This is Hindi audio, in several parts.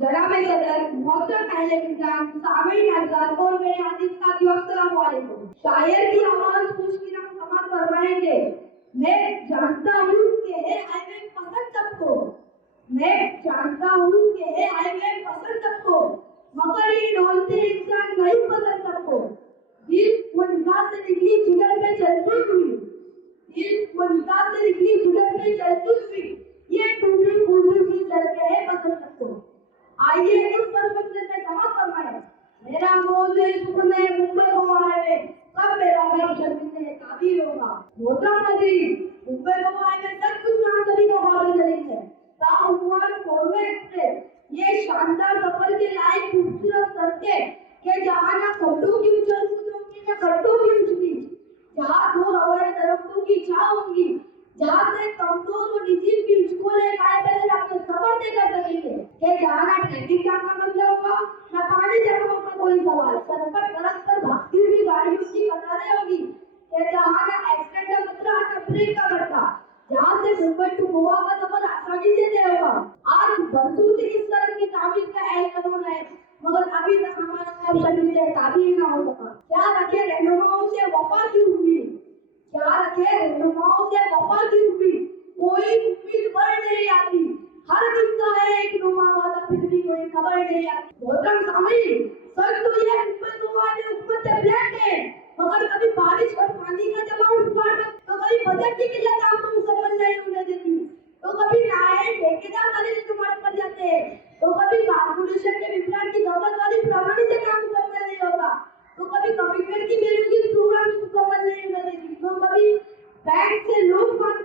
जनाब सदर, मोहतरम अहले मिजान, सामीन हज़रात और मेरे अज़ीज़ साथियों, अस्सलाम वालेकुम। शायर की आवाज खुशकी नम समात फरमाएंगे। मैं जानता हूँ कि है हाईवे पसंद सबको, मैं जानता हूँ कि है हाईवे पसंद सबको, मगर ये ढोलते इंसान नहीं पसंद सबको। दिल वो निगाह से निकली जिगर पे चलती हुई, दिल वो निगाह से निकली जिगर पे चलती हुई, ये टूटी फूटी सी सड़कें है पसंद सबको। आइए इस परमंजिल में समाप्त फरमाएं। मेरा मौज़े सुकूने मुंबई को हाईवे, कब मेरा घर शर्मिंदे ताबीर होगा। मोहतरम नाज़रीन, मुंबई को हाईवे सब कुछ नाम सभी का ख्वाब चलेंगे। ताउम्र फोरवे एक्सप्रेस, ये शानदार सफर के लायक खूबसूरत सड़कें के जहाँ ना खड्डों की उछल कूद होगी ना गड्ढों की ऊंच नीच, जहाँ दूर हवाएं दरख्तों की छाँव होगी, जहाँ से कमजोर और निजी पीठ को लेकर पैदल अपने सफर तय कर सकेंगे। कि जहाँ ना ट्रैफिक जाम का मसला होगा, ना पानी जमा होगा कोई सवाल, सर पर सड़क पर भागती हुई गाड़ियों की कतारें होगी। कि जहाँ ना एक्सीडेंट का खतरा, ना ब्रेक का खतरा, जहाँ से मुंबई टू गोवा का सफर आसानी से तय होगा। आज बरसों से इस सड़क की तामीर का ऐलान है, मगर अभी तक हमारा काम शर्मिंदे ताबीर ना हो सका। क्या रखे रहनुमाओं से वफा की उम्मीद, क्या रखे रहनुमाओं से वफा की उम्मीद, कोई उम्मीद बढ़ नहीं आती। हर किस्सा है एक नुमा वाला, फिर भी कोई खबर नहीं आती। मोहतरम सामीन, सच तो ये मुंबई को वाले हुकूमत से ब्लैक है, मगर कभी बारिश और पानी का जमाव डिपार्टमेंट, तो कभी बजट की किल्लत काम को मुकम्मल नहीं होने देती, तो कभी नायब ठेकेदार वाले जुर्माने पड़ जाते हैं, तो कभी कारपोरेशन के विभाग की दौलत वाली प्रणाली से काम मुकम्मल नहीं होता, तो कभी कमिटमेंट की बेरुखी प्रोग्राम मुकम्मल नहीं होने देती, तो कभी बैंक से लोन पास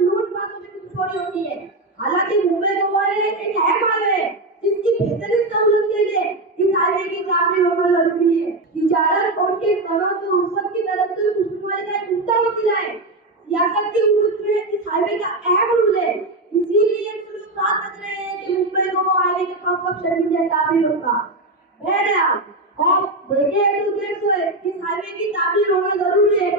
होने की चोरी होती है। हालांकि मुंबई को वाले एक अहम हाईवे है, जिसकी बेहतरीन सहूलत के लिए इस हाईवे की तामीर होना जरूरी है। तिजारत और के सनत और उम्मत की तरक्की खुशनुमाई का एक उम्दा वसीला है। सियासत की उम्मीद में इस हाईवे का अहम रोल है। इसीलिए तो लोग बात कर रहे हैं कि मुंबई को हाईवे का कब शर्मिंदे तामीर होगा। बहरहाल आप देखें तो इस हाईवे की तामीर होना जरूरी है।